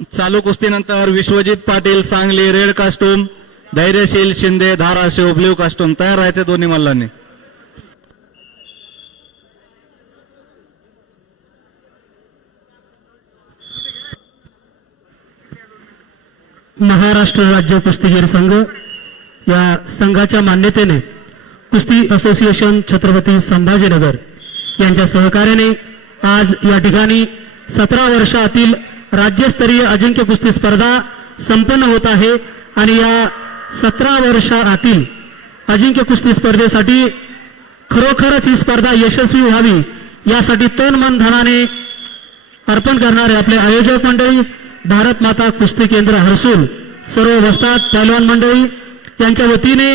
चालू कुस्तीनंतर Vishwajit Patil Sangli red costume Dhairyasheel Shinde Dharashiv blue costume तयार राहायचे दोन्ही मल्लांनी. महाराष्ट्र राज्य कुस्तीगीर संघ या संघाच्या मान्यतेने कुस्ती असोसिएशन छत्रपती संभाजीनगर यांच्या सहकार्याने आज या ठिकाणी सतरा वर्षातील राज्यस्तरीय अजिंक्य कुस्ती स्पर्धा संपन्न होत आहे आणि या सतरा वर्षातील अजिंक्य कुस्ती स्पर्धेसाठी खरोखरच ही स्पर्धा यशस्वी व्हावी यासाठी तन मन धनाने अर्पण करणारे आपले आयोजक मंडळी भारत माता कुस्ती केंद्र हर्सूल सर्व वस्ताद पहलवान मंडळी यांच्या वतीने